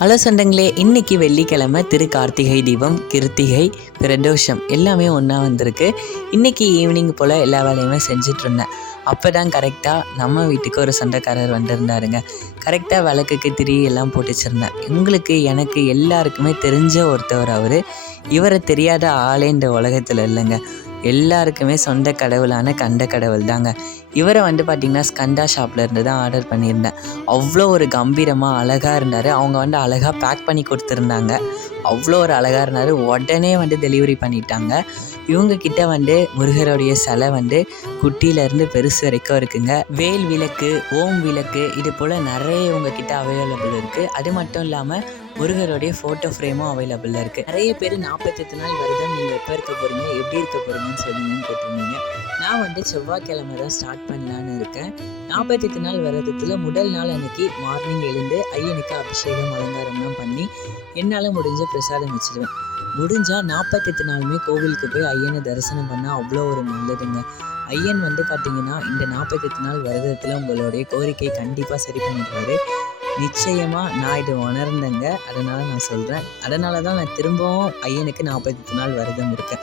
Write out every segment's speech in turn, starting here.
Hello சொந்தங்களே இன்னைக்கு வெள்ளிக்கிழமை திரு கார்த்திகை தீபம் கிருத்திகை பிரதோஷம் எல்லாமே ஒன்றா வந்திருக்கு. இன்னைக்கு ஈவினிங் போல் எல்லா வேலையுமே செஞ்சுட்டு இருந்தேன். அப்போ தான் கரெக்டாக நம்ம வீட்டுக்கு ஒரு சொந்தக்காரர் வந்திருந்தாருங்க. கரெக்டாக விளக்குக்கு திரி எல்லாம் போட்டுச்சிருந்தேன் உங்களுக்கு எனக்கு எல்லாருக்குமே தெரிஞ்ச ஒருத்தவர் அவர். இவரை தெரியாத ஆளே இந்த உலகத்தில் இல்லைங்க. எல்லாருக்குமே சொந்த கடவுளான கண்ட கடவுள் தாங்க இவரை வந்து பார்த்திங்கன்னா ஸ்கண்டா ஷாப்பில் இருந்து தான் ஆர்டர் பண்ணியிருந்தேன். அவ்வளோ ஒரு கம்பீரமாக அழகாக இருந்தார். அவங்க வந்து அழகாக பேக் பண்ணி கொடுத்துருந்தாங்க. அவ்வளோ ஒரு அழகாக இருந்தார். உடனே வந்து டெலிவரி பண்ணிட்டாங்க. இவங்க கிட்ட வந்து முருகருடைய சிலை வந்து குட்டியிலேருந்து பெருசு வரைக்கும் இருக்குங்க. வேல் விளக்கு ஓம் விளக்கு இது போல் நிறைய இவங்க கிட்ட அவைலபிள் இருக்குது அது மட்டும் இல்லாமல் முருகருடைய ஃபோட்டோ ஃப்ரேமும் அவைலபிளாக இருக்குது நிறைய பேர் நாற்பத்தெட்டு நாள் விரதம் நீங்கள் எப்போ இருக்க போகிறீங்க எப்படி இருக்க போகிறீங்கன்னு சொல்லுங்கன்னு கேட்டிருந்தீங்க. நான் வந்து செவ்வாய்க்கிழமை தான் ஸ்டார்ட் பண்ணலான்னு இருக்கேன். நாற்பத்தெட்டு நாள் விரதத்தில் முதல் நாள் அன்னைக்கு மார்னிங் எழுந்து ஐயனுக்கு அபிஷேகம் அலங்காரம்லாம் பண்ணி என்னால் முடிஞ்ச பிரசாதம் வச்சுருவேன். முடிஞ்சால் நாற்பத்தெட்டு நாளுமே கோவிலுக்கு போய் ஐயனை தரிசனம் பண்ணால் அவ்வளோ ஒரு நல்லதுங்க. ஐயன் வந்து பார்த்தீங்கன்னா இந்த நாற்பத்தெட்டு நாள் விரதத்தில் உங்களுடைய கோரிக்கை கண்டிப்பாக சரி பண்ணிடுவார். நிச்சயமாக நான் இது உணர்ந்தேங்க. அதனால் நான் சொல்கிறேன் அதனால தான் நான் திரும்பவும் ஐயனுக்கு நாற்பத்தெட்டு நாள் விரதம் இருக்கேன்.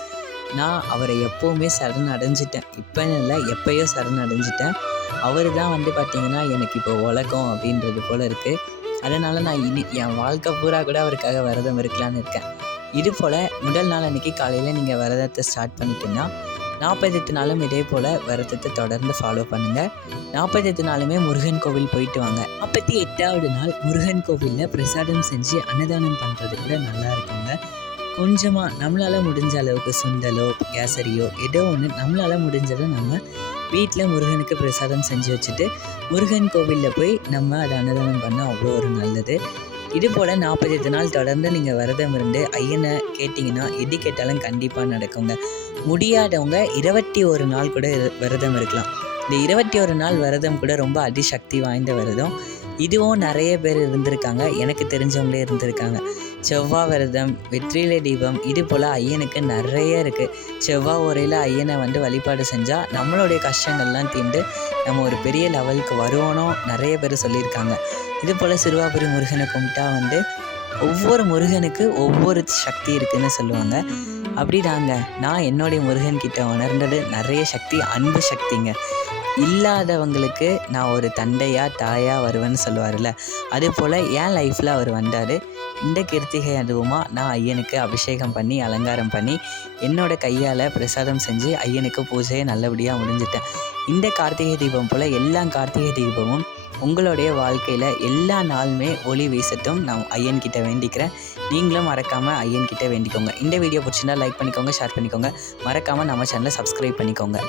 நான் அவரை எப்போவுமே சரண் அடைஞ்சிட்டேன். இப்போன்னு இல்லை எப்போயோ சரண் அடைஞ்சிட்டேன். அவர் தான் வந்து பார்த்திங்கன்னா எனக்கு இப்போ உலகம் அப்படின்றது போல் இருக்குது அதனால் நான் இனி என் வாழ்க்கை பூரா கூட அவருக்காக விரதம் இருக்கலான்னு இருக்கேன். இது போல் முதல் நாள் அன்றைக்கி காலையில் நீங்கள் விரதத்தை ஸ்டார்ட் பண்ணிட்டீங்கன்னா நாற்பத்தெட்டு நாளும் இதே போல் விரதத்தை தொடர்ந்து ஃபாலோ பண்ணுங்கள் நாற்பத்தெட்டு நாளுமே முருகன் கோவில் போயிட்டு வாங்க. நாற்பத்தி எட்டாவது நாள் முருகன் கோவிலில் பிரசாதம் செஞ்சு அன்னதானம் பண்ணுறது கூட நல்லா இருக்குங்க. கொஞ்சமாக நம்மளால் முடிஞ்ச அளவுக்கு சுண்டலோ கேசரியோ ஏதோ ஒன்று நம்மளால் முடிஞ்சதை நம்ம வீட்டில் முருகனுக்கு பிரசாதம் செஞ்சு வச்சுட்டு முருகன் கோவிலில் போய் நம்ம அதை அன்னதானம் பண்ணால் அவ்வளோ ஒரு நல்லது. இது போல் நாற்பத்தெட்டு நாள் தொடர்ந்து நீங்கள் விரதம் இருந்து ஐயனை கேட்டிங்கன்னா எது கேட்டாலும் கண்டிப்பாக நடக்குங்க. முடியாதவங்க இருபத்தி ஒரு நாள் கூட விரதம் இருக்கலாம். இந்த இருபத்தி ஒரு நாள் விரதம் கூட ரொம்ப அதிசக்தி வாய்ந்த விரதம். இதுவும் நிறைய பேர் இருந்திருக்காங்க. எனக்கு தெரிஞ்சவங்களே இருந்திருக்காங்க. செவ்வாய் விரதம் வெற்றிலை தீபம் இது போல் ஐயனுக்கு நிறைய இருக்குது செவ்வாய் உரையில் ஐயனை வந்து வழிபாடு செஞ்சால் நம்மளுடைய கஷ்டங்கள்லாம் தீண்டு நம்ம ஒரு பெரிய லெவலுக்கு வருவோனோ நிறைய பேர் சொல்லியிருக்காங்க. இது போல் சிறுவாபுரி முருகனை கும்பிட்டா வந்து ஒவ்வொரு முருகனுக்கு ஒவ்வொரு சக்தி இருக்குதுன்னு சொல்லுவாங்க. அப்படிதாங்க. நான் என்னுடைய முருகன் கிட்ட உணர்ந்தது நிறைய சக்தி அன்பு சக்திங்க. இல்லாதவங்களுக்கு நான் ஒரு தந்தையாக தாயாக வருவேன்னு சொல்லுவார்ல அதே போல் என் லைஃப்பில் அவர் வந்தார். இந்த கிருத்திகை அதுவுமா நான் ஐயனுக்கு அபிஷேகம் பண்ணி அலங்காரம் பண்ணி என்னோட கையால் பிரசாதம் செஞ்சு ஐயனுக்கு பூஜையை நல்லபடியாக முடிஞ்சிட்டேன். இந்த கார்த்திகை தீபம் போல் எல்லா கார்த்திகை தீபமும் உங்களுடைய வாழ்க்கையில் எல்லா நாளுமே ஒளி வீசட்டும். நான் ஐயன்கிட்ட வேண்டிக்கிறேன். நீங்களும் மறக்காமல் ஐயன்கிட்ட வேண்டிக்கோங்க. இந்த வீடியோ பிடிச்சிருந்தா லைக் பண்ணிக்கோங்க ஷேர் பண்ணிக்கோங்க. மறக்காமல் நம்ம சேனலை சப்ஸ்கிரைப் பண்ணிக்கோங்க.